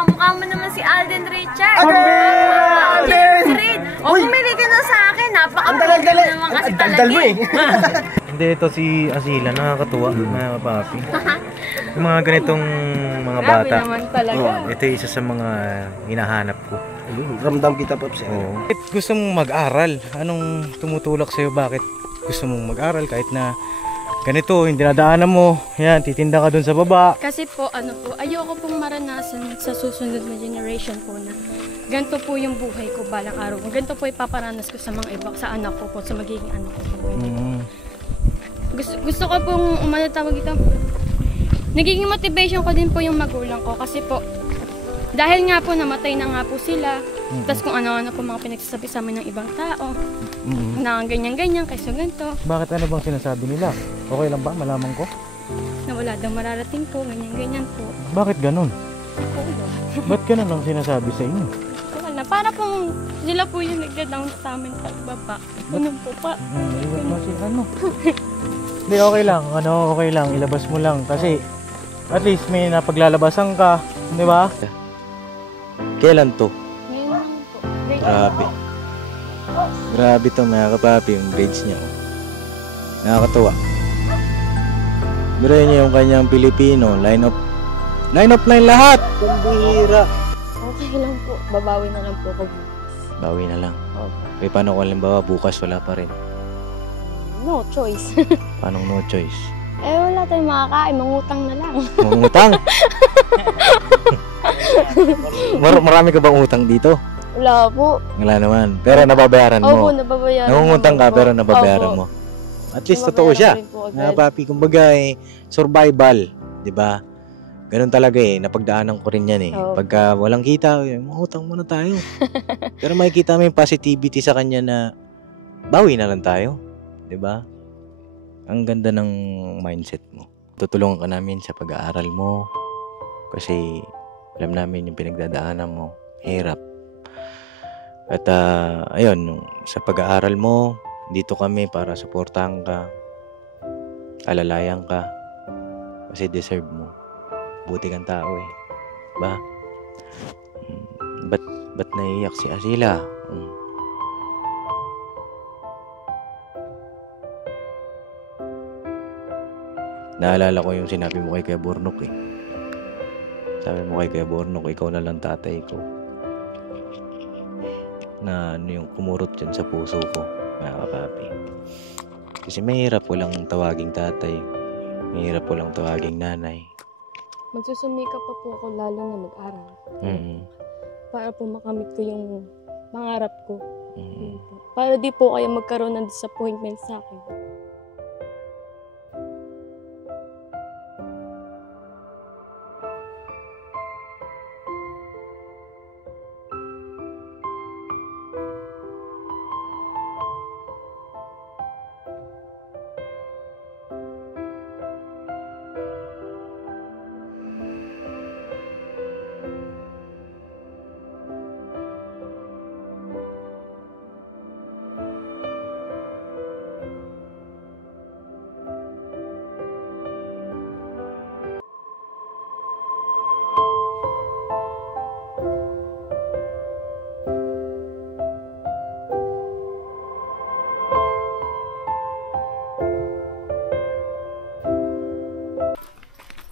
Kamukha mo naman si Alden Richard. Alden! O, bumili ka na sa akin. Napaka-pili naman kasi talaga eh. Hindi, ito si Asila. Nakakatuwa, mga kapapi. Yung mga ganitong mga bata. Grabe naman talaga. Ito isa sa mga hinahanap ko. Ramdam kita, Pops. Bakit gusto mong mag-aral? Anong tumutulak sa'yo? Bakit gusto mong mag-aral kahit na ganito, hindi nadaanan mo? Yan, titinda ka dun sa baba. Kasi po, ayoko pong maranasan sa susunod na generation po na ganito po yung buhay ko balang araw. Ganito po ipaparanas ko sa mga iba, sa anak ko po, sa magiging anak ko po. Gusto ko pong tawag ito. Nagiging motivation ko din po yung magulang ko kasi po, dahil nga po namatay na nga po sila, tapos kung ano-ano po mga pinagsasabi sa amin ng ibang tao, na ganyan-ganyan, kaysa ganito. Bakit ano bang sinasabi nila? Okay lang ba? Malaman ko? Na wala daw mararating po, ganyan-ganyan po. Bakit ganun? Oo daw. Ba't ganun ang sinasabi sa inyo? Wala, para pong sila po yung nagda-down sa amin sa baba. Ganun po pa. Iwan mo si ano? Hindi, okay lang. Okay lang. Ilabas mo lang. Kasi at least may napaglalabasan ka. Di ba? Kailan to? Ngayon lang po. Grabe. Grabe to mga kapapi, yung grades niya. Nakakatuwa. Birayan niya yung kanyang Pilipino. Line up line lahat. Kumbira. Okay lang po. Babawi na lang po ako. Bawi na lang. Okay, paano kung halimbawa bukas wala pa rin? No choice. Paano no choice? Wala tayong makakain. Mangutang na lang. Mangutang? Marami ka bang utang dito? Wala po. Wala naman. Pero nababayaran mo. Opo, nababayaran. Nangungutang ka po. pero nababayaran Opo. mo. At least totoo siya. Mga papi, kumbaga survival. Diba? Ganun talaga napagdaanan ko rin yan Pagka walang kita, mangutang muna tayo. Pero makikita mo yung positivity sa kanya na bawi na lang tayo. Diba? Ang ganda ng mindset mo. Tutulungan ka namin sa pag-aaral mo. Kasi alam namin yung pinagdadaanan mo. Hirap. At ayun, sa pag-aaral mo, dito kami para suportahan ka. Alalayan ka. Kasi deserve mo. Buti kang tao Ba? Ba't naiiyak si Asila? Naalala ko yung sinabi mo kay Kuya Bornok Sabi mo kay Kuya Bornok, ikaw na lang tatay ko. Na ano yung kumurot dyan sa puso ko, mga kapapi. Kasi mahirap walang tawaging tatay. Mahirap walang tawaging nanay. Magsusumika pa po ako lalo na mag-aral. Para po makamit ko yung pangarap ko. Para di po kayo magkaroon ng disappointment sa akin.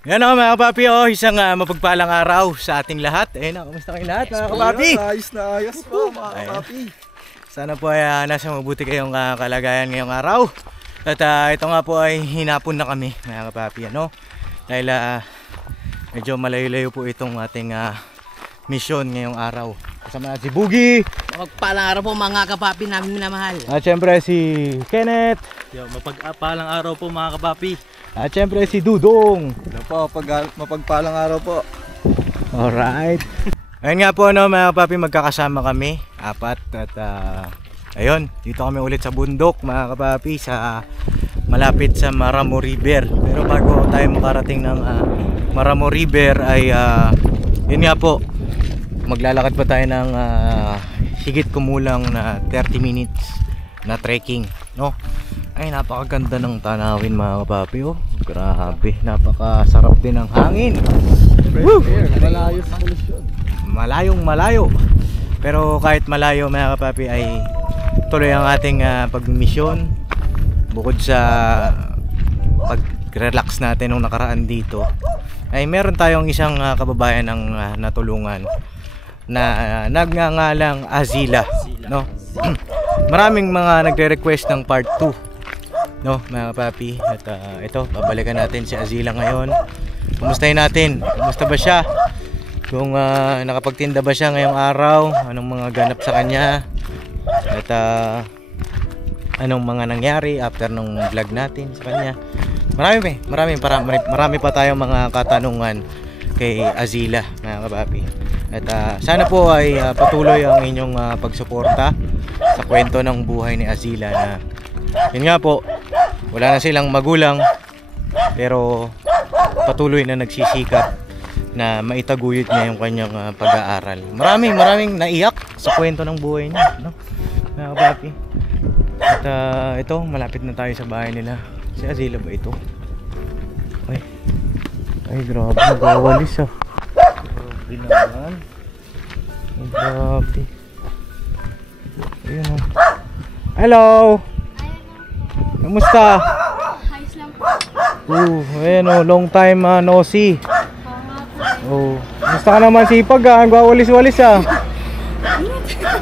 Yan mga kapapi, isang mapagpalang araw sa ating lahat. Kamusta kayong lahat mga kapapi? Ayos na ayos po mga kapapi. Sana po ay nasa mabuti kayong kalagayan ngayong araw. At ito nga po ay hinapon na kami mga kapapi. Dahil medyo malayo-layo po itong ating mission ngayong araw. Kasama na si Boogie. Mapagpalang araw po mga kapapi namin minamahal. At syempre si Kenneth. Mapagpalang araw po mga kapapi. At syempre si Dudong. Mapagpalang araw po. Alright. Ayun nga po mga kapapi, magkakasama kami. Apat at ayun, dito kami ulit sa bundok mga kapapi, sa malapit sa Maramo River. Pero bago tayo makarating ng Maramo River ay yun nga po, maglalakad pa tayo ng higit kumulang na 30 minutes na trekking, Ay, napakaganda ng tanawin mga kapapi, Grabe, napakasarap din ng hangin. Fresh air, malayo sa polusyon. malayong malayo. Pero kahit malayo mga kapapi ay tuloy ang ating pagmisyon. Bukod sa pag-relax natin nung nakaraan dito, ay meron tayong isang kababayan ng natulungan na nagngangalang Azila, no? Maraming mga nagre-request ng part 2, no mga kapapi. At ito, babalikan natin si Azila ngayon. Kumustahin natin, kumusta ba siya, kung nakapagtinda ba siya ngayong araw, anong mga ganap sa kanya, at anong mga nangyari after nung vlog natin sa kanya. Marami pa tayong mga katanungan kay Azila mga kapapi. At sana po ay patuloy ang inyong pagsuporta sa kwento ng buhay ni Azila, na yun nga po, wala na silang magulang pero patuloy na nagsisikap na maitaguyod niya yung kanyang pag-aaral. Maraming naiyak sa kwento ng buhay niya, no mga kapapi. At ito, malapit na tayo sa bahay nila. Si Azila ba ito? Ay grabe, nagawalis ah. Grabe naman. Ay grabe. Ayun oh. Hello! Kamusta? Ayos lang po. Ayan oh, long time no see. Kamusta ka naman, sipag ah, nagawalis-walis ah.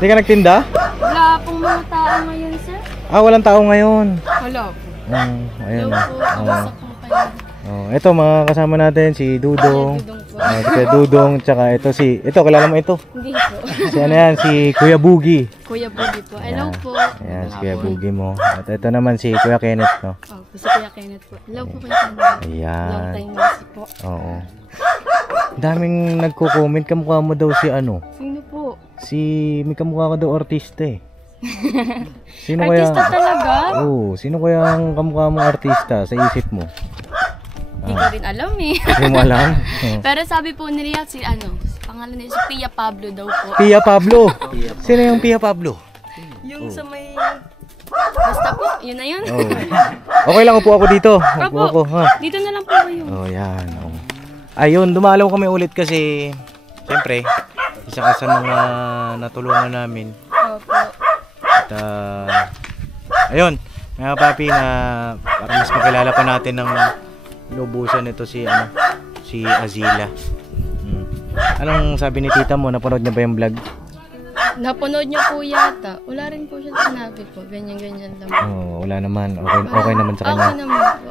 Hindi ka nagtinda? Wala pong mga tao ngayon, sir. Walang tao ngayon. Wala po. Ayan Hello oh. po. Kamusta po kayo? Ito mga kasama natin, si Dudong. Dudong po. Si Dudong, tsaka ito, kilala mo ito? Hindi po. Si ano yan, si Kuya Boogie. Kuya Budi po. Hello po. Ayan, si Kuya Boogie mo. At ito naman si Kuya Kenneth, no? Si Kuya Kenneth po. Hello po Kuya Kenneth. Ayan. Long time no see po. Oo. Daming nagko-comment, kamukha mo daw si ano? Sino po? May kamukha ka daw artista eh. Sino Artista talaga? Sino kaya ang kamukha mong artista sa isip mo? Hindi ko rin alam eh. Hindi mo alam? Pero sabi po ni Riyad, pangalan niya si Pia Pablo daw po. Pia Pablo? Sino yung Pia Pablo? Yung sa may... Basta po, yun na yun. Okay lang, upo ako dito. Upo ako, ha? Dito na lang po kayo. Yan. Ayun, dumalaw kami ulit kasi siyempre, isa ka sa mga natulungan namin. Opo. At ayun, mga papi, na para mas makilala pa natin ng lubusan nito si Azila. Anong sabi ni tita mo? Napanood niya ba yung vlog? Napanood niyo po yata. Wala rin po siya sinabi po. Ganyan-ganyan lang. Wala naman. Okay naman sa kanya. Okay naman po.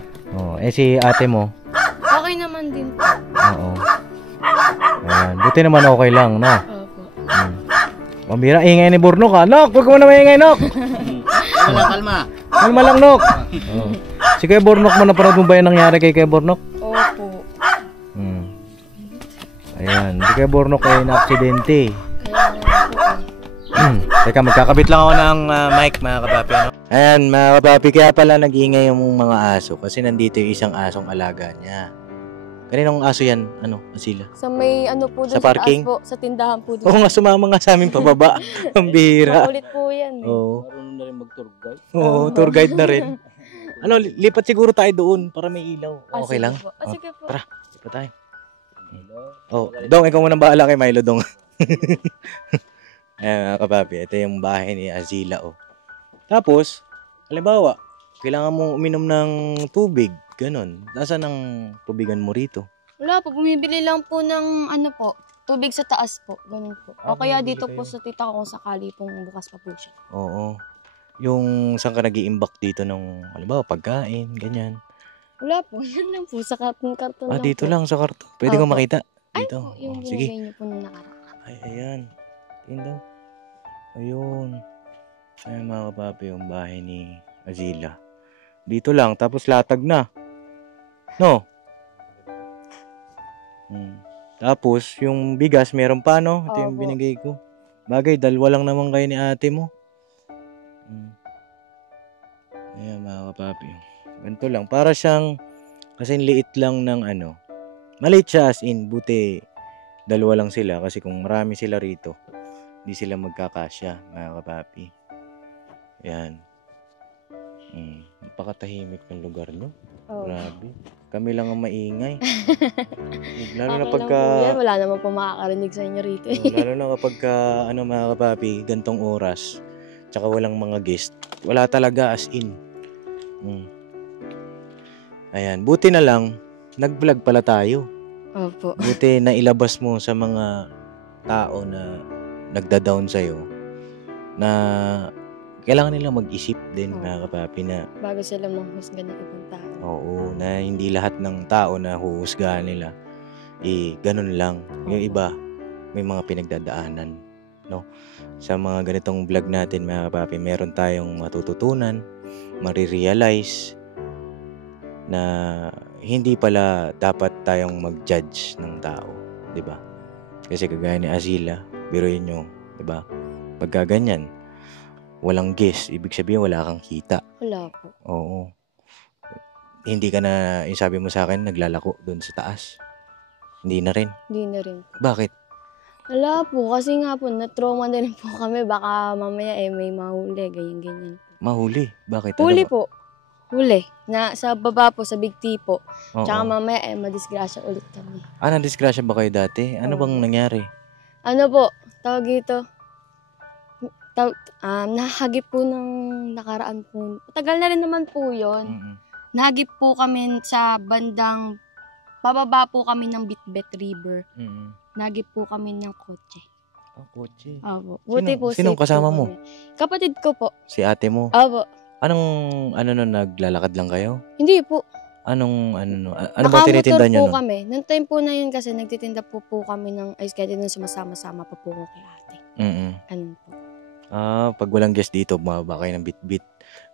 Si ate mo? Okay naman din po. Ayan. Buti naman okay lang, no? Opo. Pambira, ingay ni Bornok ha. Nok, huwag mo na maingay, Nok. Kalma. Kalma lang, Nok. Si Kuya Bornok mo, napanood mo ba yung nangyari kay Kuya Bornok? Opo. Ayan, si Kuya Bornok ay na-aksidente. Kaya Teka, magkakabit lang ako ng mic, mga kapapi, ano? Ayan, mga kapapi, kaya pala nag-iingay yung mga aso kasi nandito yung isang asong alaga niya. Kaninong aso yan? Azila? sa may po Sa parking? Po, sa tindahan po doon. Oo nga, sumama nga sa amin pababa. Ang bihira. Makulit po yan. Oo. Marunong na rin mag-tour guide. Oo, tour guide na rin. Lipat siguro tayo doon para may ilaw. Okay lang? Sige po. Tara, lipat tayo. Dong, ikaw muna bahala kay Milo, Dong. Ayan mga kapapi, ito yung bahay ni Azila, Tapos, halimbawa, kailangan mo uminom ng tubig, ganun. Nasaan ang tubigan mo rito? Wala po, bumibili lang po ng tubig sa taas po. Ganun po. O kaya dito po sa tita ko kung sakali pong bukas pa po siya. Oo. Yung saan ka nag-iimbak dito ng, halimbawa, pagkain, ganyan. Wala po, yan lang po. Sa karton lang Dito po. lang sa karton. Pwede ko makita. Dito. Ay, yung Sige. binigay niyo po nung nakaraan. Ay, ayan. Tingin daw. Ayun. Ayan mga kapapi, yung bahay ni Azila. Dito lang, tapos latag na. No? Tapos, yung bigas, meron pa, no? Ito yung Opo. binigay ko. Bagay, dalawa lang naman kayo ni ate mo. Ayan mga kapapi. Ganito lang. Para siyang, kasi liit lang ng maliit siya as in, buti dalawa lang sila kasi kung marami sila rito, hindi sila magkakasya, mga kapapi. Ayan. Napakatahimik ng lugar nyo. Oh. Grabe. Kami lang ang maingay. Lalo Okay na lang pagka... po yan. Wala naman po makakarinig sa inyo rito. lalo na kapag mga kapapi, gantong oras, tsaka walang mga guest, wala talaga as in. Ayan, buti na lang, nag-vlog pala tayo. Opo. Buti na ilabas mo sa mga tao na nagda-down sa'yo na kailangan nila mag-isip din, mga kapapi, na Bago sila manghusga ng ibang tao. oo, na hindi lahat ng tao na huhusgahan nila ganun lang. Yung iba, may mga pinagdadaanan, no? Sa mga ganitong vlog natin, mga kapapi, meron tayong matututunan, marirealize na hindi pala dapat tayong mag-judge ng tao, 'di ba? Kasi kagaya ni Azila, biruin nyo, 'di ba? Pagka ganyan, walang guest, ibig sabihin wala kang kita. Wala po. Oo. Hindi ka na, yung sabi mo sa akin, naglalako doon sa taas. Hindi na rin. Hindi na rin. Bakit? Wala po. Kasi nga po, na-trauma na rin po kami. Baka mamaya may mahuli. Ganyan-ganyan. Mahuli. Bakit? Huli Ano ba? po. Huli. Na sa baba po, sa Big T po. Oo. Tsaka mamaya madisgrasya ulit kami. Nadisgrasya ba kayo dati? Ano bang nangyari? Ano po? Tawag dito. Nahagip po ng nakaraan po. Tagal na rin naman po yun. Nahagip po kami sa bandang, pababa po kami ng Bitbet River. Nahagip po kami ng kotse. Kotse. Opo. Buti po. Sinong safe kasama po mo? kami. Kapatid ko po. Si ate mo? Opo. Anong, naglalakad lang kayo? Hindi po. Ano ba tinitinda nyo po nun? kami. Noong time po na yun kasi nagtitinda po kami ng ice candy nung sumasama-sama pa po ko kay ate. Ganun po. Pag walang guest dito, bumaba kayo ng Bitbit.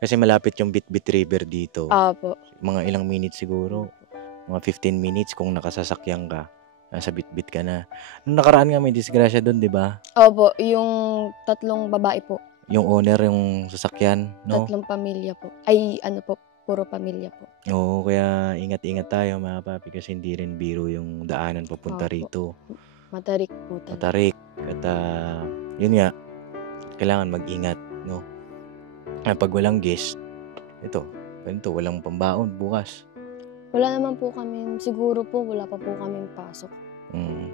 Kasi malapit yung Bitbit River dito. Opo. Mga ilang minutes siguro. Mga 15 minutes kung nakasasakyan ka. Nasa Bitbit ka na. Nung nakaraan nga may disgrasya doon, di ba? Opo. Yung 3 babae po. Yung owner, yung sasakyan, no? 3 pamilya po. Ay, ano po, puro pamilya po. Oo, kaya ingat-ingat tayo mga papi kasi hindi rin biro yung daanan papunta Opo. rito. Matarik po talaga. Matarik. At yun nga, kailangan mag-ingat, no? Pag walang guest, ganito, walang pambaon bukas. Wala naman po kami, siguro po wala pa po kaming pasok.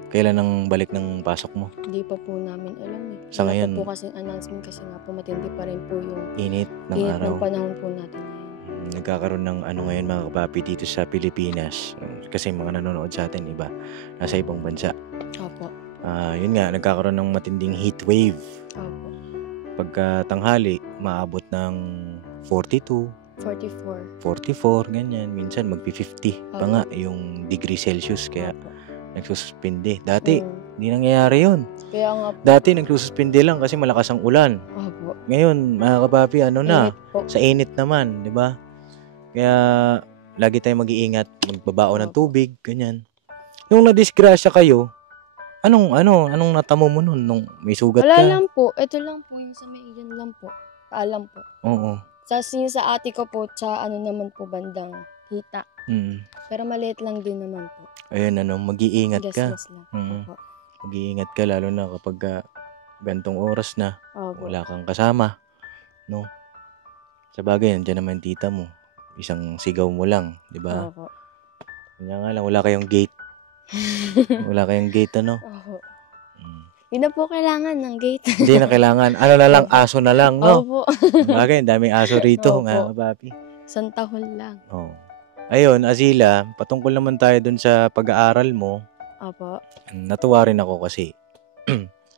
Kailan ang balik ng pasok mo? Hindi pa po namin alam eh. Sa Wala ngayon? pa po kasing announcement kasi nga po matindi pa rin po yung Init ng init araw. ng panahon po natin ngayon. Nagkakaroon ng ngayon mga kapapi dito sa Pilipinas. Kasi mga nanonood sa atin, iba, nasa ibang bansa. Opo. Yun nga, nagkakaroon ng matinding heat wave. Opo. Pagka tanghali, maabot ng 42, 44. 44, ganyan. Minsan magpi-50 pa Oo. nga yung degree Celsius. Kaya Opo. nagsususpindi. Dati, Mm. hindi nangyayari yun. Kaya nga po. Dati nagsususpindi lang kasi malakas ang ulan. Opo. Ngayon, mga kapapi, na? Init po. Sa init naman, di ba? Kaya, lagi tayong mag-iingat, magbabao ng tubig, ganyan. Nung nadisgrasya kayo, anong natamo mo nun? Nung may sugat Wala ka? lang po. Ito lang po. Yung sa may iyan lang po. Paalam po. Oo. Sa ate ko po, sa ano naman po bandang hita. Pero maliit lang din naman po. Ayun, mag-iingat ka. Gas lang. Mm. Opo. Mag-iingat ka, lalo na kapag gantong oras na, Opo. wala kang kasama, no? Sa bagay, nandiyan naman tita mo. Isang sigaw mo lang, di ba? Opo. Kanya nga lang, wala kayong gate. Wala kayong gate, ano? Opo. Mm. Hindi na po kailangan ng gate. Hindi na kailangan. Ano na lang, aso na lang, no? Opo. Bagay, daming aso rito, Opo. mga kapapi. Santahol lang. Oh. Ayun, Azila, patungkol naman tayo dun sa pag-aaral mo. Opo. Natuwa rin ako kasi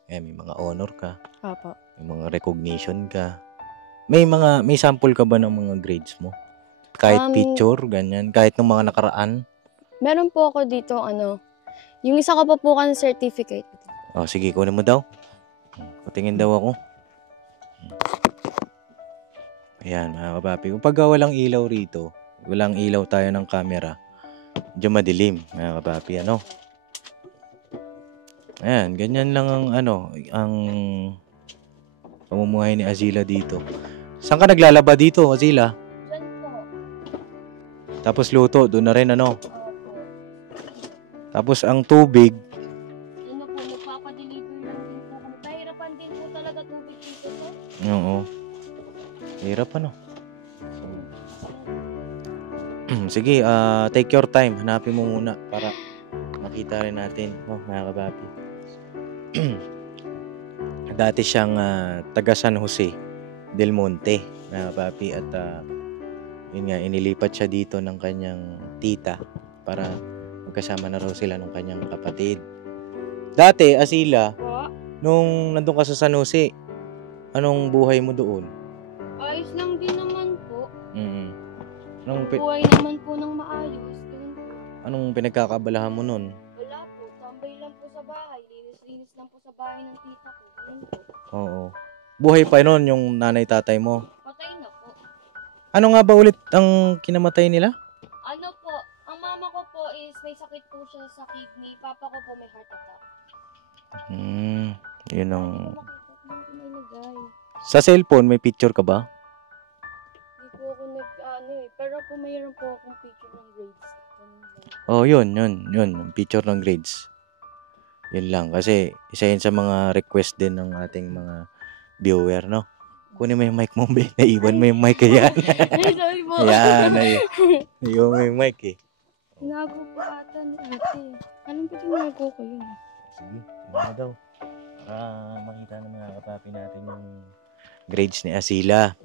may mga honor ka, Opo. may mga recognition ka. May sample ka ba ng mga grades mo? Kahit picture, ganyan, kahit ng mga nakaraan? Meron po ako dito, yung isa ko pa po kan certificate. Oh, sige, kunin mo daw. Patingin daw ako. Ayan, mga kapapi. Kapag walang ilaw rito, walang ilaw tayo ng camera, medyo madilim, mga kapapi, ano? Ayan, ganyan lang ang pamumuhay ni Azila dito. Saan ka naglalaba dito, Azila? Diyan po. Tapos luto, doon na rin, Tapos ang tubig, Po, nagpapadeliver lang din po kami. Pahirapan din po talaga tubig dito po. oo. Hirap, Sige, take your time. Hanapin mo muna para makita rin natin, mga kapapi. Dati siyang taga San Jose del Monte, mga kapapi, at yun nga, inilipat siya dito ng kanyang tita para magkasama na raw sila ng kanyang kapatid. Dati, Asila, nung nandun ka sa San Jose, anong buhay mo doon? Ayos lang din naman po. Buhay naman po ng maayos. Ganun po. Anong pinagkakabalahan mo nun? Wala po. Tambay lang po sa bahay. Linis-linis lang po sa bahay ng tita ko. Ganun po. Oo. Buhay pa nun yung nanay-tatay mo. Patay na po. Ano nga ba ulit ang kinamatay nila? Ano po, ang mama ko po is may sakit po siya sa kidney. Papa ko po may heart attack. Yun ang... Nilagay. Sa cellphone, may picture ka ba? Hindi po ako pero po mayroon po akong picture ng grades. Oh, yun. Yung picture ng grades. Yun lang. Kasi isa yun sa mga request din ng ating mga viewer, no? Kunin mo yung mic mo, be. Naiwan mo yung mic, yan. Ay, sorry po. Yan, naiwan mo yung mic, eh. Tinago po ata ni ate. Anong tinago ko yun? Sige, tingnan mo daw. Para makita ng mga kapapi natin yung grades ni Asila.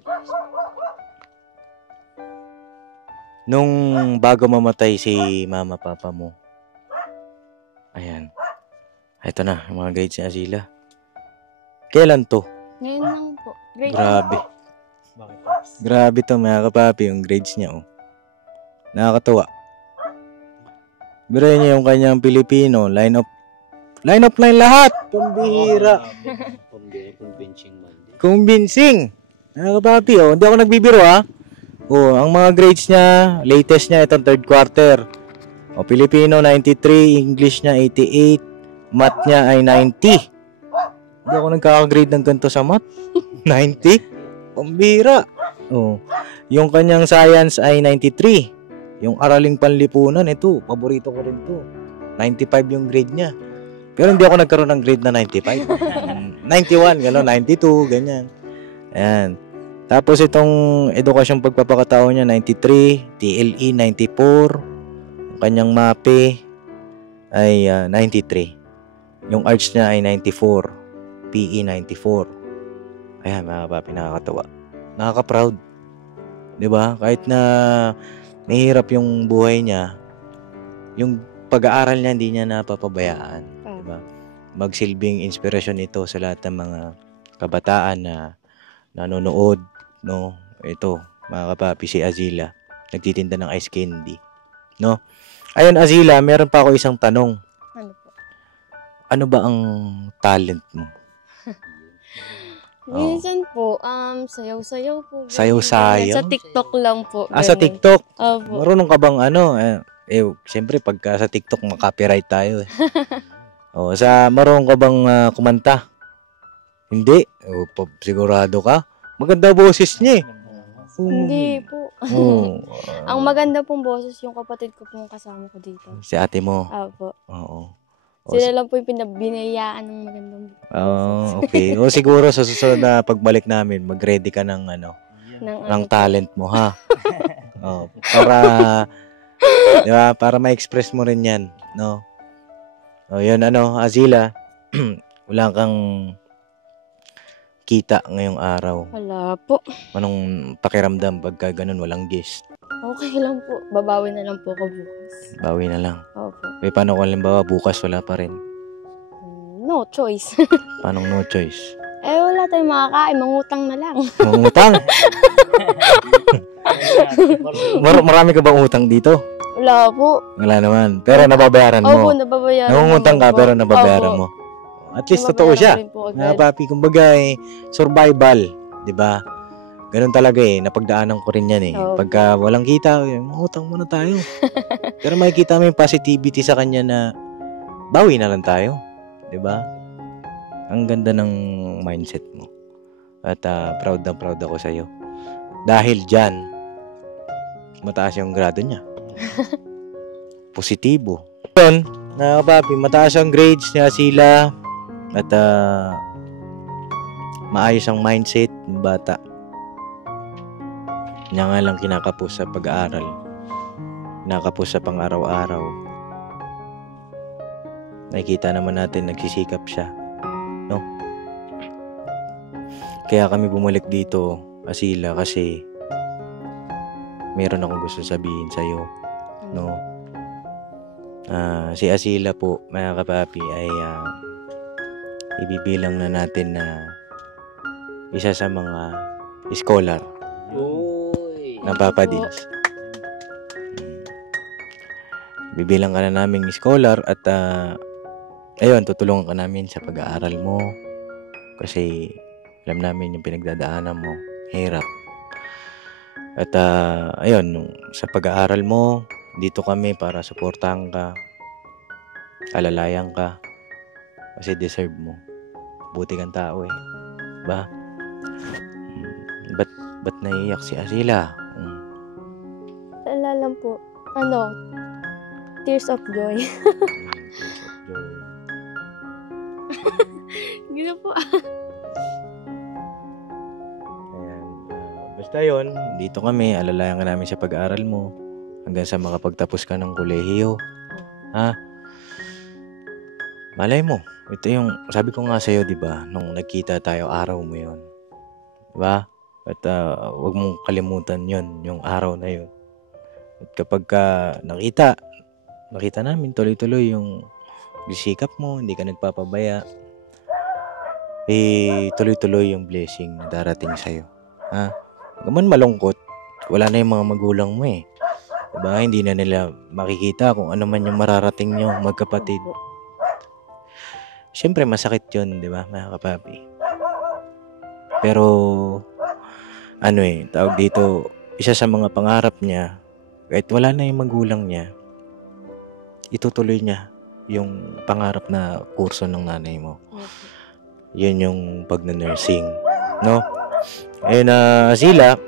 Nung bago mamatay si mama papa mo. Ayan. Ito na, yung mga grades ni Asila. Kailan to? Ngayon lang po. Grade Grabe. Grabe to mga kapapi, yung grades niya, oh. Nakakatuwa. Biruin niya yung kanyang Pilipino, line of line lahat. Pambihira. Convincing. Mga kapapi, oh. Hindi ako nagbibiro, ha. Oh, ang mga grades niya, latest niya, itong third quarter. O, Filipino, 93. English niya, 88. Math niya ay 90. Hindi ako nagkakagrade ng ganito sa math. 90. Pambira. Oh. Yung kanyang science ay 93. Yung araling panlipunan, ito, paborito ko rin to. 95 yung grade niya. Pero hindi ako nagkaroon ng grade na 95. 91, gano'n, 92, ganyan. Ayan. Tapos itong edukasyong pagpapakatao niya, 93, TLE 94, yung kanyang MAPE ay 93. Yung arts niya ay 94, PE 94. Ayan, mga papi, nakakatawa. Nakaka-proud. Diba? Kahit na mahirap yung buhay niya, yung pag-aaral niya hindi niya napapabayaan. Diba? Magsilbing inspirasyon ito sa lahat ng mga kabataan na nanonood, no? Ito, mga kapapi, si Azila, nagtitinda ng ice candy, no? Ayun, Azila, meron pa ako isang tanong. Ano po? Ano ba ang talent mo? Minsan po, sayaw-sayaw po. Sayaw-sayaw? Sa TikTok lang po. Sa ganun. TikTok? Opo. Marunong ka bang siyempre pagka sa TikTok makapiright tayo, eh. Marunong ka bang kumanta? Hindi? Sigurado ka? Maganda boses niya, eh. Hindi po. Ang maganda pong boses yung kapatid ko pong kasama ko dito. Si ate mo? Opo. Oo. Sila lang po yung binayaan ng magandang Okay. Siguro sa susunod na pagbalik namin, mag-ready ka ng ng talent mo, ha? Para, di ba, para ma-express mo rin yan, no? Yun, Azila, wala kang kita ngayong araw. Wala po. Anong pakiramdam pagka ganun, walang guest? Okay lang po. Babawi na lang po ako bukas. Bawi na lang. Opo. Paano kung halimbawa bukas wala pa rin? No choice. Paano no choice? Wala tayong makakain. Mangutang na lang. Mangutang? Marami ka bang utang dito? Wala po. Wala naman. Pero nababayaran mo. Opo, nababayaran. Nangungutang ka pero nababayaran Opo. mo. At least totoo siya. Mga papi, kumbaga survival, 'di ba? Ganun talaga, napagdaanan ko rin yan, eh. Oh. Pagka walang kita, utang muna tayo. Pero makikita mo yung positivity sa kanya na bawi na lang tayo, 'di ba? Ang ganda ng mindset mo. At proud na proud ako sa iyo. Dahil diyan mataas yung grado niya. Positibo. Yun, mga papi, mataas ang grades ni Asila. At maayos ang mindset ng bata. Niya nga lang kinakapos sa pag-aaral. nakapos sa pang-araw-araw. Nakikita naman natin nagsisikap siya, no? Kaya kami bumalik dito, Asila, kasi meron akong gusto sabihin sa'yo, no? Si Asila po, mga kapapi, ay ibibilang na natin na isa sa mga scholar Uy. ng Papa Dins. Bibilang ka na naming scholar at ayun, tutulungan ka namin sa pag-aaral mo kasi alam namin yung pinagdadaanan mo, hirap. At ayun, sa pag-aaral mo, dito kami para suportahan ka, alalayan ka, kasi deserve mo. Buti kang tao eh. Ba? Ba't naiiyak si Asila? Wala lang po. Tears of joy. Gino po. Ayan. Basta yun, dito kami, alalayan ka namin sa pag-aaral mo hanggang sa makapagtapos ka ng kolehiyo. Ha? Malay mo, ito yung, sabi ko nga sa'yo, di ba, nung nagkita tayo, araw mo yun. Di ba? At wag mong kalimutan yun, yung araw na yun. At kapag nakita namin tuloy-tuloy yung sikap mo, hindi ka nagpapabaya, tuloy-tuloy yung blessing na darating sa'yo. Ha? Huwag man malungkot, wala na yung mga magulang mo eh. Diba? Hindi na nila makikita kung ano man yung mararating nyo, magkapatid. Siyempre, masakit yun, di ba, mga kapapi? Pero, tawag dito, isa sa mga pangarap niya, kahit wala na yung magulang niya, itutuloy niya yung pangarap na kurso ng nanay mo. Yun yung pag-nursing, no? Ayun Sila,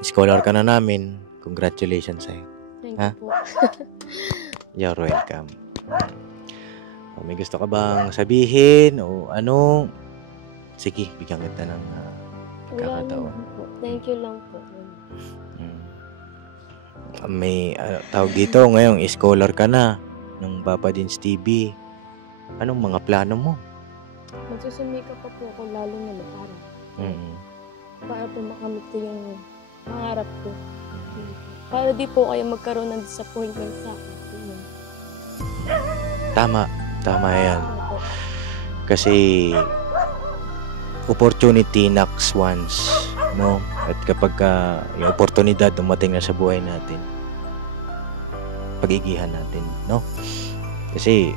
scholar ka na namin. Congratulations sa'yo. Thank Ha? you po. You're welcome. May gusto ka bang sabihin o ano? Sige, bigyan kita ng Wala pagkakataon. naman po. Thank you lang po. May tawag dito ngayon, scholar ka na ng Papa Dins TV. Anong mga plano mo? Magsusumika pa po ako lalo na para po makamit ko yung pangarap ko. Para di po kayo magkaroon ng disappointment sa akin. Tama yan. Kasi opportunity knocks once, no? At kapag yung oportunidad dumating na sa buhay natin, pagigihan natin, no? Kasi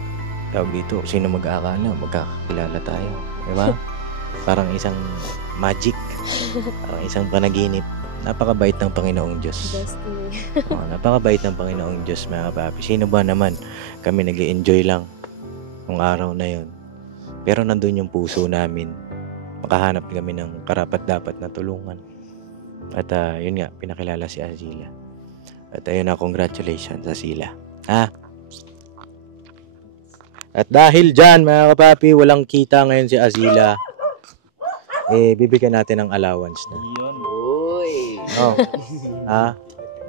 tawag dito, sino mag-aakala, magkakakilala tayo, di ba? Parang isang magic, parang isang panaginip. Napakabait ng Panginoong Diyos. Destiny. Napakabait ng Panginoong Diyos, mga kapapi. Sino ba naman? Kami nag-i-enjoy lang ng araw na yon. Pero nandun yung puso namin. Makahanap kami ng karapat-dapat na tulungan. At yun nga, pinakilala si Asila. At ayun na, congratulations, Asila. Ha? At dahil dyan, mga kapapi, walang kita ngayon si Asila, bibigyan natin ng allowance na. Yun. Uy. Oh. Ha?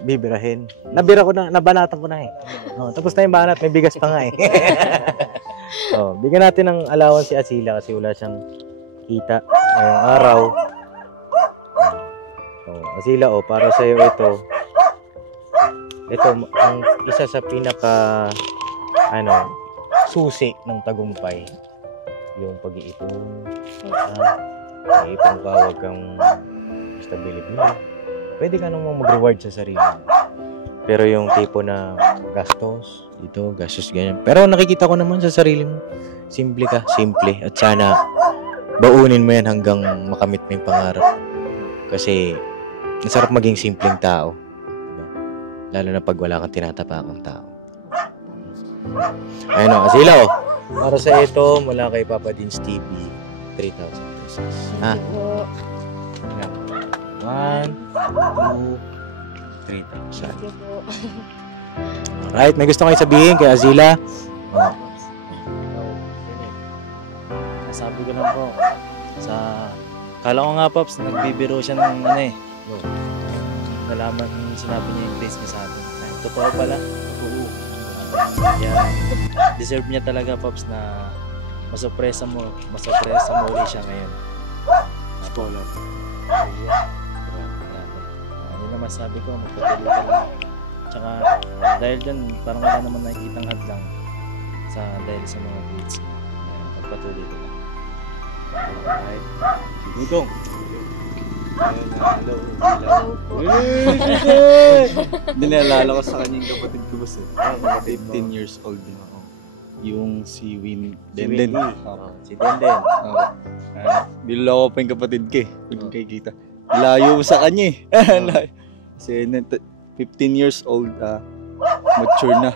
Bibirahin. Nabira ko na, nabanatan ko na eh. Oh, tapos na yung banat, may bigas pa nga eh. Bigyan natin ng allowance si Asila kasi wala siyang kita ngayong araw. Asila, para sa iyo ito. Ito ang isa sa pinaka susi ng tagumpay. Yung pag-iipon. Iipon ka, wag kang basta bilib-bilib. Pwede ka namang mag-reward sa sarili. Pero yung tipo na gastos, ganyan. Pero nakikita ko naman sa sarili mo, simple ka, simple. At sana baunin mo yan hanggang makamit mo yung pangarap. Kasi ang sarap maging simpleng tao. Diba? Lalo na pag wala kang tinatapakang tao. Ayun o, Asila para sa ito, mula kay Papa Dins TV, 3,000 pesos. Ha? Thank you po. 1, 2, 3,000. Thank you po. Alright, may gusto kayo sabihin kay Asila? Nasabi ko lang po. Kala ko nga, Pops, nagbibiro siya ng nalaman sinabi niya yung grace niya sa atin. totoo pala. Oo. Kaya, deserve niya talaga, Pops, na masurpresa mo ulit siya ngayon. Scholar. Yun naman sabi ko, magpatuloy ka lang. Tsaka, dahil dyan, parang wala naman nakikitang hadlang dahil sa mga grades mo. Magpatuloy ka lang. Alright. Dudong. Hello po. Hindi naalala ko sa kanya yung kapatid ko boss eh. 15 years old din ako. Yung si Denden. Si Denden. Niloloko pa yung kapatid ko eh. Kung kikita. Layo sa kanya eh. Layo. Kasi 15 years old, mature na.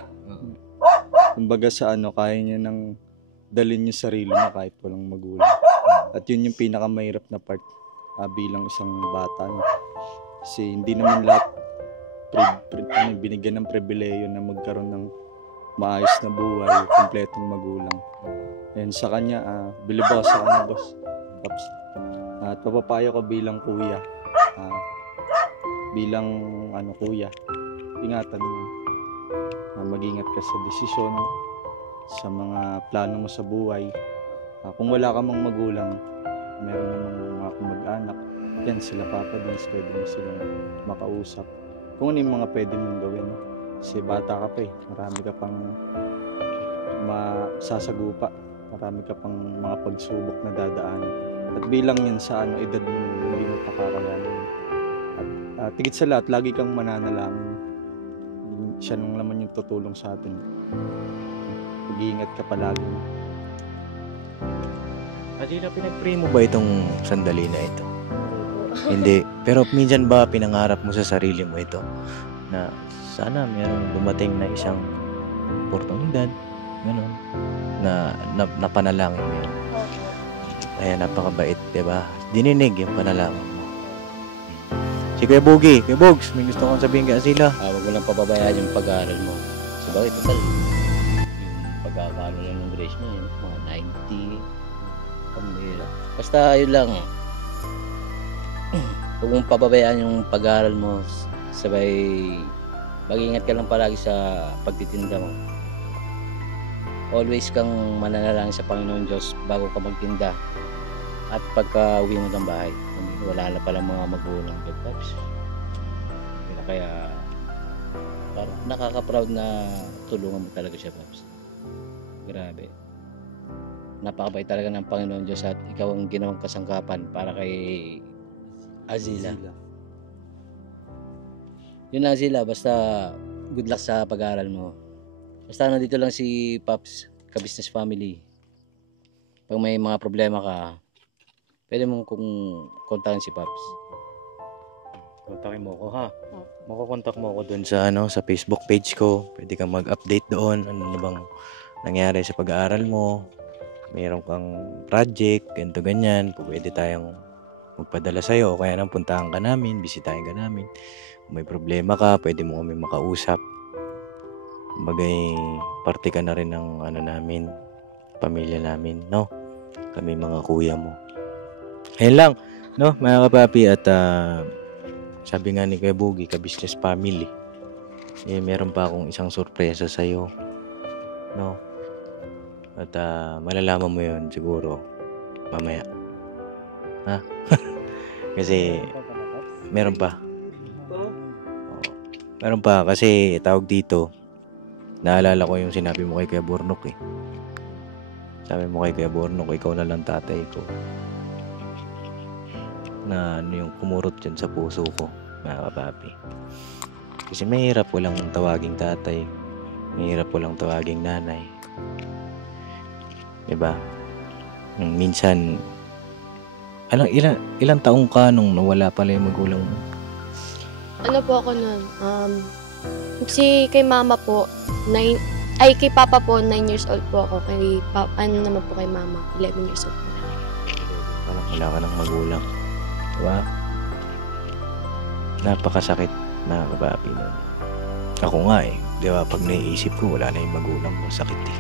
Kumbaga sa kaya niya nang dalhin yung sarili niya kahit walang magulang. At yun yung pinakamahirap na part bilang isang bata. No? Kasi hindi naman lahat binigyan ng pribileyo na magkaroon ng maayos na buhay, kumpletong magulang. And sa kanya, bilib ako sa kanya, boss. Pops. At papapayo ko bilang kuya. Bilang kuya, ingatan mo. Mag-ingat ka sa desisyon, sa mga plano mo sa buhay. Kung wala ka mang magulang, meron namang mga kamag-anak, yan sila papa din, pwede mo silang makausap. Kung ano yung mga pwede mong gawin. Kasi bata ka pa eh, marami ka pang masasagupa, marami ka pang mga pagsubok na dadaanan. At bilang yan sa edad mo, hindi mo pakakayanin. At tigit sa lahat, lagi kang mananalangin. Siya nung naman yung tutulong sa atin. Mag-iingat ka palagi. Adila, pinag-pray mo ba itong sandali na ito? Hindi. Pero minsan ba pinangarap mo sa sarili mo ito? Na sana mayroong dumating na isang oportunidad, gano'n, na napanalangin mo yun. Kaya napakabait, diba? Dininig yung panalangin mo. Si Kuya Bogie, Kuya Bogs, may gusto kong sabihin kay Azila. Huwag mo lang pababayaan yung pag-aaral mo. So bakit total, yung pagkakaano lang ng grades mo, yun, mga 90, pambira. Basta yun lang, huwag mong pababayaan yung pag-aaral mo, sabay mag-ingat ka lang palagi sa pagtitinda mo. Always kang mananalangin sa Panginoon Diyos bago ka magtinda. At pagka uwi mo ng bahay, wala na palang mga magulang. Kaya parang nakaka-proud na tulungan mo talaga siya, Paps. Grabe. Napakabait talaga ng Panginoon Diyos at ikaw ang ginawang kasangkapan para kay Azila. Yun lang, Azila. Basta good luck sa pag-aaral mo. Basta nandito lang si Paps, ka-business family. Pag may mga problema ka, pwede mong kontakin si Paps. Kontakin mo ako, ha? Makukontak mo ako dun sa sa Facebook page ko. Pwede kang mag-update doon. Ano na bang nangyari sa pag-aaral mo? Mayroon kang project, ganito ganyan. Pwede tayong magpadala sa'yo. O kaya nang puntahan ka namin, bisitahin ka namin. Kung may problema ka, pwede mo kami makausap. Bagay, parte ka na rin ng namin, pamilya namin, no? Kami mga kuya mo. Ayun lang, no, mga kapapi. At sabi nga ni Kuya Bogie, ka-business family, meron pa akong isang sorpresa sa'yo, no? At malalaman mo yun siguro mamaya, ha? Kasi meron pa. Meron pa kasi tawag dito, naalala ko yung sinabi mo kay Kuya Bornok eh. Sabi mo kay Kuya Bornok, ikaw na lang tatay ko. Na yung kumurot dyan sa puso ko, mga kapapi. Kasi mahirap walang tawaging tatay. Mahirap walang tawaging nanay. Diba? Minsan, ilang taong ka nung nawala pala yung magulang mo? Ano po ako nun? Kay mama po, kay papa po, 9 years old po ako. Naman po kay mama, 11 years old po. Parang wala ka ng magulang. Diba? Napakasakit na kapapi nun. Ako nga eh. Diba? Pag naiisip ko, wala na yung magulang ko. Sakit eh.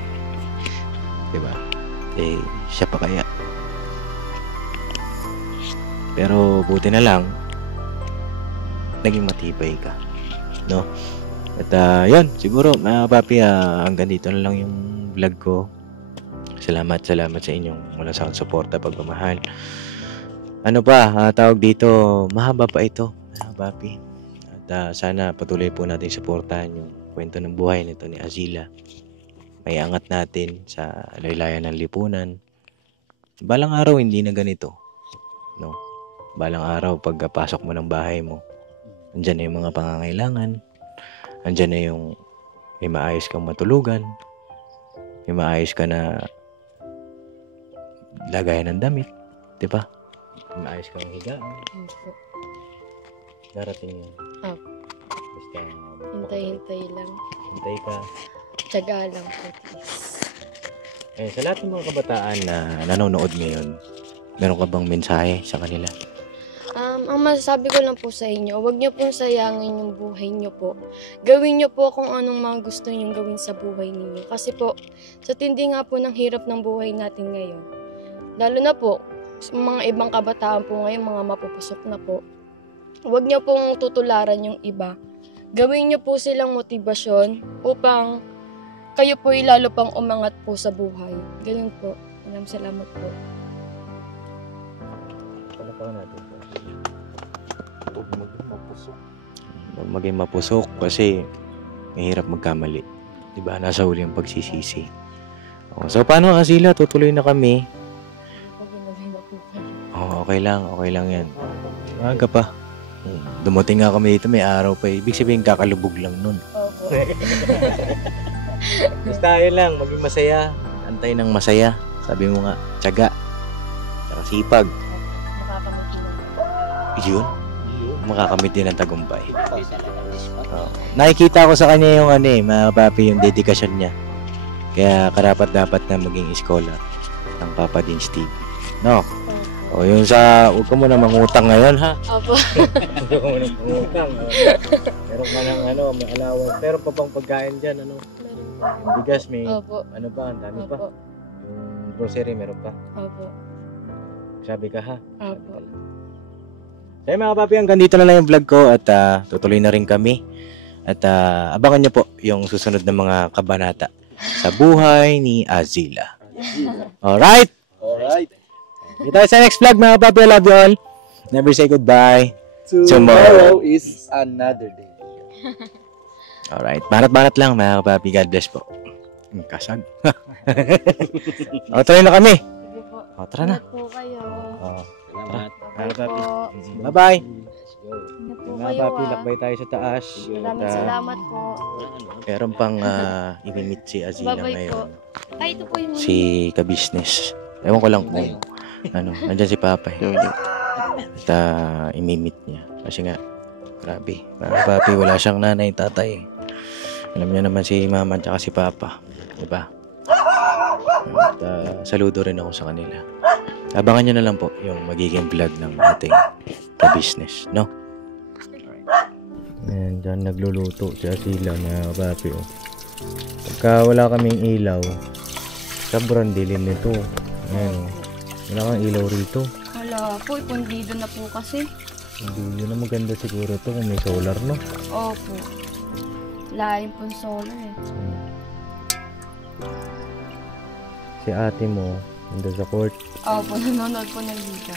Diba? Siya pa kaya. Pero buti na lang, naging matibay ka. No? At yun, siguro mga papi, hanggang dito na lang yung vlog ko. Salamat sa inyong walang sakang suporta, pagmamahal. Ano pa, tawag dito, mahaba pa ito, mga papi. At sana patuloy po natin suportahan yung kwento ng buhay nito ni Azila. May angat natin sa laylayan ng lipunan. Balang araw hindi na ganito, no? Balang araw pagpasok mo ng bahay mo, andyan na yung mga pangangailangan, andyan na yung may maayos kang matulugan, may maayos ka na lagayan ng damit, di ba? May maayos kang higaan. Opo. Darating yun. Opo. Basta Hintay-hintay lang. hintay ka. Tiyaga lang po, please. Sa lahat ng mga kabataan na nanonood ngayon, meron ka bang mensahe sa kanila? Ang masasabi ko lang po sa inyo, huwag niyo pong sayangin yung buhay niyo po. Gawin niyo po kung anong mga gusto niyo gawin sa buhay ninyo. Kasi po, sa tindi nga po ng hirap ng buhay natin ngayon, lalo na po, sa mga ibang kabataan po ngayon, mga mapupusok na po, huwag niyo pong tutularan yung iba. Gawin niyo po silang motibasyon upang kayo po lalo pang umangat po sa buhay. Ganun po. Maraming salamat po. Palapakan natin po. Huwag maging mapusok. Huwag maging mapusok kasi mahirap magkamali. Diba? Nasa huli ang pagsisisi. So, paano Azila? Tutuloy na kami. Okay lang yan. Maaga pa. Dumating nga kami dito, may araw pa. Ibig sabihin, kakalubog lang nun. Opo. Basta yun lang, maging masaya. Antay ng masaya. Sabi mo nga, tiyaga. Tsaka sipag. Makakamit lang. Yun. Makakamit din ng tagumpay. Nakikita ko sa kanya yung mga papi, yung dedikasyon niya. Kaya karapat dapat na maging scholar ng Papa Din Steve. No? O yung sa, huwag ka muna mangutang ngayon ha. Opo. Huwag ka muna mangutang. Meron ka ng may allowance. Pero pa bang pagkain dyan, Yung bigas, may Opo. ano pa, ang dami pa. Opo. Yung grocery, meron pa. Opo. Sabi ka ha. Opo. So mga papi, hanggang dito na lang yung vlog ko at tutuloy na rin kami. At abangan nyo po yung susunod na mga kabanata sa buhay ni Azila. Alright? Alright. Dito tayo sa next vlog mga papi. I love you all. Never say goodbye. Tomorrow is another day. Alright. Banat-banat lang mga papi. God bless po. Kasag. Tuloy na kami. Sige po. Tara na. Ingat po kayo. Salamat. Mga papi. po. Bye-bye. Let's go. Ingat po Mga kayo papi, lakbay tayo sa taas. Maraming At, salamat po. meron pang imimit si Azila Bye-bye ngayon. Ay, ito po yung... Si ka-business. Ewan ko lang kung nandyan si Papa. At imimit niya. Kasi nga, grabe. Mga papi, wala siyang nanay, tatay. Alam niya naman si Mama at si Papa. Diba? At saludo rin ako sa kanila. Abangan nyo na lang po yung magiging vlog ng ating ka-business, no? Ayan, dyan nagluluto si Azila na papi. Pagka wala kaming ilaw, sobrang dilim nito. Ayan, wala kang ilaw rito. Wala po, ipundido na po kasi. Hindi yun na maganda siguro to kung may solar, no? Opo. Lain po solar eh. Si ate mo, nandun sa court. Opo, nanonood po ng liga.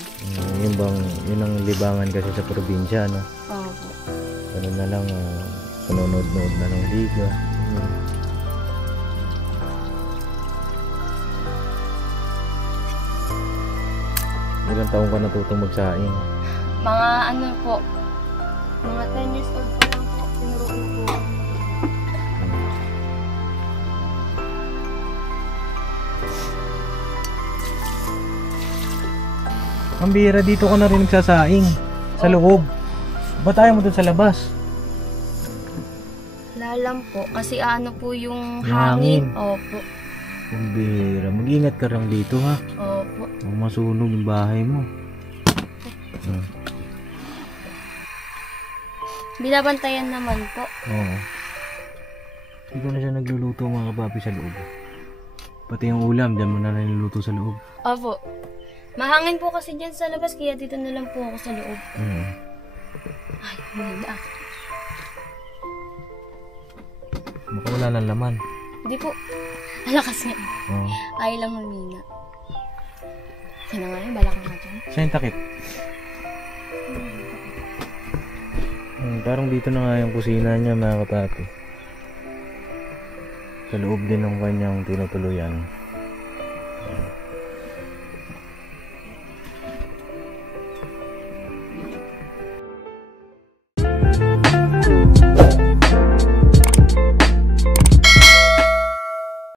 Yun ang libangan kasi sa probinsya, no? Opo. Ano na lang, panonood-nood na ng liga. Ilang taong ka natutong magsaing? Mga ano po, mga 10 years old pa lang po, tinuro ko na po. Ang bihira, dito ka na rin nagsasaing. Sa loob. Ba't ayaw mo doon sa labas? Lalam po, kasi ano po yung Yung hangin. hangin. Opo. Ang bihira. Mag-ingat ka lang dito, ha? Opo. Huwag masunog yung bahay mo. Binabantayan naman po. Oo. Dito na siya nagluluto mga kapapi sa loob. Pati yung ulam, dyan mo na niluluto sa loob. Opo. Mahangin po kasi dyan sa labas, kaya dito na lang po ako sa loob. Ay, hindi Baka wala ng laman. Hindi po. Alakas nga. Oh. Ayaw lang humina. Okay na nga yun, balak nga dyan. Saan yung takip? Parang dito na nga yung kusina niya mga kapapi. Sa loob din ng kanyang tinutuluyan.